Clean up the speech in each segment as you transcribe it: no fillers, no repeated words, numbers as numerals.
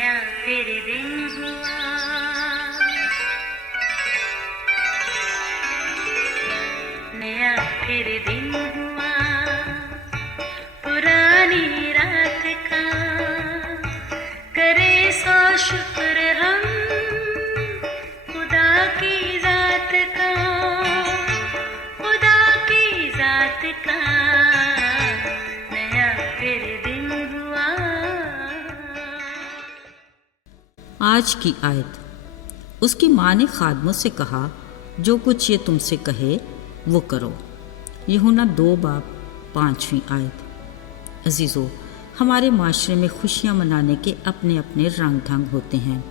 नया फिर दिन हुआ, नया फिर दिन हुआ, पुरानी रात का करे सो शुक्र हम खुदा की जात का, खुदा की जात का नया फिर दिन हुआ। आज की आयत। उसकी माँ ने खादमों से कहा, जो कुछ ये तुमसे कहे वो करो। यूहन्ना 2:5 आयत। अजीज़ों, हमारे माशरे में खुशियाँ मनाने के अपने अपने रंग ढंग होते हैं।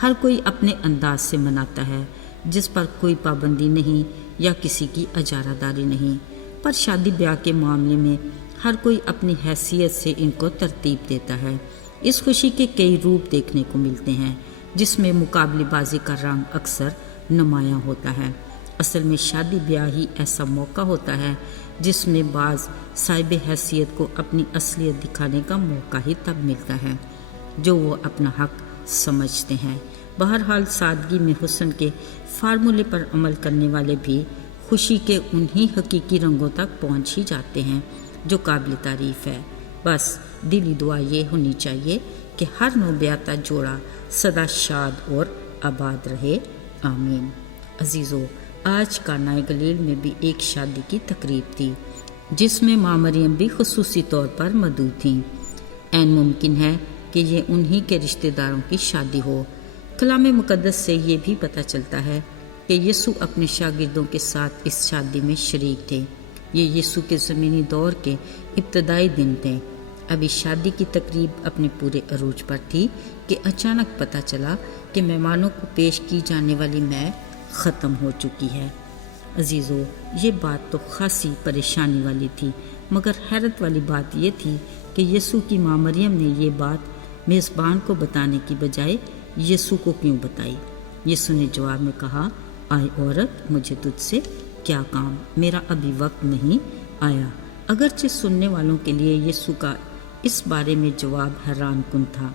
हर कोई अपने अंदाज से मनाता है, जिस पर कोई पाबंदी नहीं या किसी की अजारादारी नहीं। पर शादी ब्याह के मामले में हर कोई अपनी हैसियत से इनको तरतीब देता है। इस खुशी के कई रूप देखने को मिलते हैं, जिसमें मुकाबलेबाजी का रंग अक्सर नुमायाँ होता है। असल में शादी ब्याह ही ऐसा मौका होता है जिसमें बाज़ साहिब हैसियत को अपनी असलियत दिखाने का मौका ही तब मिलता है जो वो अपना हक समझते हैं। बहरहाल सादगी में हुस्न के फार्मूले पर अमल करने वाले भी खुशी के उन्हीं हकीकी रंगों तक पहुंच ही जाते हैं जो काबिल तारीफ़ है। बस दिली दुआ ये होनी चाहिए कि हर नौब्याता जोड़ा सदा शाद और आबाद रहे। आमीन। अजीज़ों, आज काना गलील में भी एक शादी की तकरीब थी जिसमें माँ मरियम भी खुसूसी तौर पर मौजूद थीं। ऐन मुमकिन है कि ये उन्हीं के रिश्तेदारों की शादी हो। कलाम मुक़द्दस से ये भी पता चलता है कि यीशु अपने शागिर्दों के साथ इस शादी में शरीक थे। ये यीशु के ज़मीनी दौर के इब्तदाई दिन थे। अभी शादी की तकरीब अपने पूरे अरूज पर थी कि अचानक पता चला कि मेहमानों को पेश की जाने वाली मैं ख़त्म हो चुकी है। अजीज़ों, ये बात तो खासी परेशानी वाली थी, मगर हैरत वाली बात ये थी कि यीशु की माँ मरियम ने ये बात मेज़बान को बताने की बजाय यीशु को क्यों बताई। यीशु ने जवाब में कहा, आए औरत, मुझे तुझसे क्या काम, मेरा अभी वक्त नहीं आया। अगरचे सुनने वालों के लिए यीशु का इस बारे में जवाब हैरान कुन था।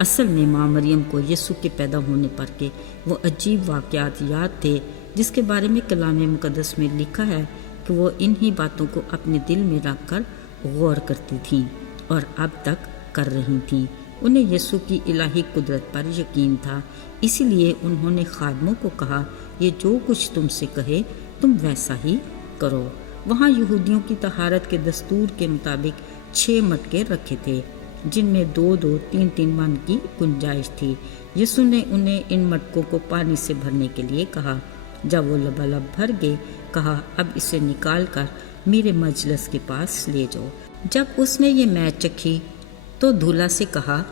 असल में माँ मरियम को यीशु के पैदा होने पर के वो अजीब वाक़यात याद थे जिसके बारे में कलाम मुक़द्दस में लिखा है कि वो इन्हीं बातों को अपने दिल में रख कर गौर करती थीं और अब तक कर रही थीं। उन्हें यीशु की इलाही कुदरत पर यकीन था, इसीलिए उन्होंने खादमों को कहा, ये जो कुछ तुमसे कहे तुम वैसा ही करो। वहाँ यहूदियों की तहारत के दस्तूर के मुताबिक 6 मटके रखे थे जिनमें 2-2, 3-3 मन की गुंजाइश थी। यीशु ने उन्हें इन मटकों को पानी से भरने के लिए कहा। जब वो लबालब भर गए, कहा, अब इसे निकाल कर मेरे मजलिस के पास ले जाओ। जब उसने ये मैच चखी तो दूल्हा से कहा,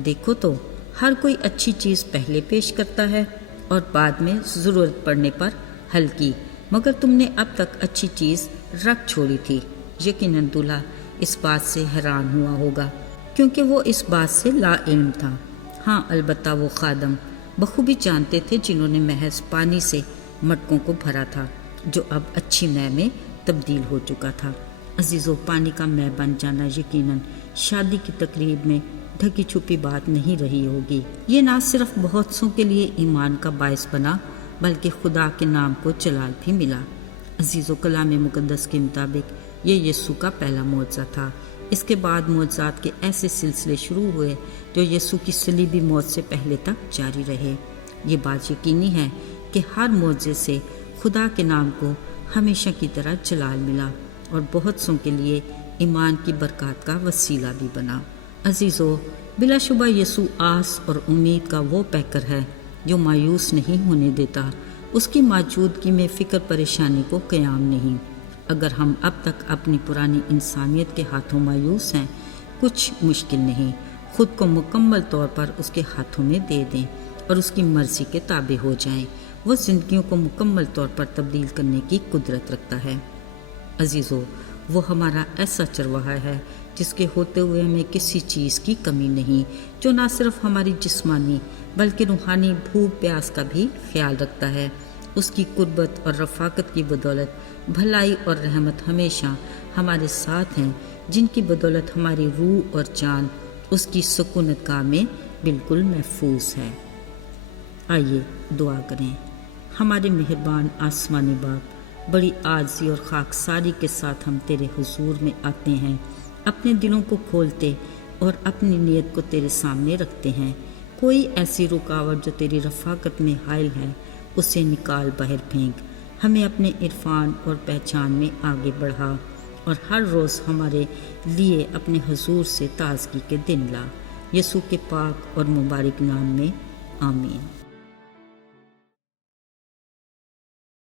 देखो तो हर कोई अच्छी चीज़ पहले पेश करता है और बाद में ज़रूरत पड़ने पर हल्की, मगर तुमने अब तक अच्छी चीज़ रख छोड़ी थी। यकीनन दूल्हा इस बात से हैरान हुआ होगा क्योंकि वो इस बात से लाइल्म था। हाँ, अलबत्ता वो खादम बखूबी जानते थे जिन्होंने महज पानी से मटकों को भरा था जो अब अच्छी मै में तब्दील हो चुका था। अजीज़ों, पानी का मै बन जाना यकीनन शादी की तकरीब में ढकी छुपी बात नहीं रही होगी। ये ना सिर्फ बहुत सौ के लिए ईमान का बायस बना बल्कि खुदा के नाम को जलाल भी मिला। अजीज़ों, कलाम मुक़द्दस के मुताबिक ये यीशु का पहला मौजज़ा था। इसके बाद मौजज़ात के ऐसे सिलसिले शुरू हुए जो यीशु की सलीबी मौत से पहले तक जारी रहे। ये बात यकीनी है कि हर मौजज़े से खुदा के नाम को हमेशा की तरह जलाल मिला और बहुत सौ के लिए ईमान की बरकत का वसीला भी बना। अजीज़ों, बिलाशुबा यीशु आस और उम्मीद का वो पैकर है जो मायूस नहीं होने देता। उसकी मौजूदगी में फ़िक्र परेशानी को क़याम नहीं। अगर हम अब तक अपनी पुरानी इंसानियत के हाथों मायूस हैं, कुछ मुश्किल नहीं, खुद को मुकम्मल तौर पर उसके हाथों में दे दें और उसकी मर्ज़ी के ताबे हो जाएं। वो ज़िंदगियों को मुकम्मल तौर पर तब्दील करने की कुदरत रखता है। अजीज़ों, वो हमारा ऐसा चरवाहा है जिसके होते हुए हमें किसी चीज़ की कमी नहीं, जो ना सिर्फ हमारी जिस्मानी बल्कि रूहानी भूख प्यास का भी ख्याल रखता है। उसकी कुर्बत और रफ़ाकत की बदौलत भलाई और रहमत हमेशा हमारे साथ हैं, जिनकी बदौलत हमारी रूह और जान उसकी सुकूनत गाह में بالکل محفوظ ہے۔ آئیے دعا کریں۔ ہمارے مہربان آسمانی باپ، بڑی عاجزی اور خاکساری کے ساتھ ہم تیرے حضور میں آتے ہیں، اپنے دلوں کو کھولتے اور اپنی نیت کو تیرے سامنے رکھتے ہیں۔ کوئی ایسی رکاوٹ جو تیری رفاقت میں حائل ہے اسے نکال باہر پھینک، ہمیں اپنے عرفان اور پہچان میں آگے بڑھا، اور ہر روز ہمارے لیے اپنے حضور سے تازگی کے دن لا۔ یسوع کے پاک اور مبارک نام میں آمین۔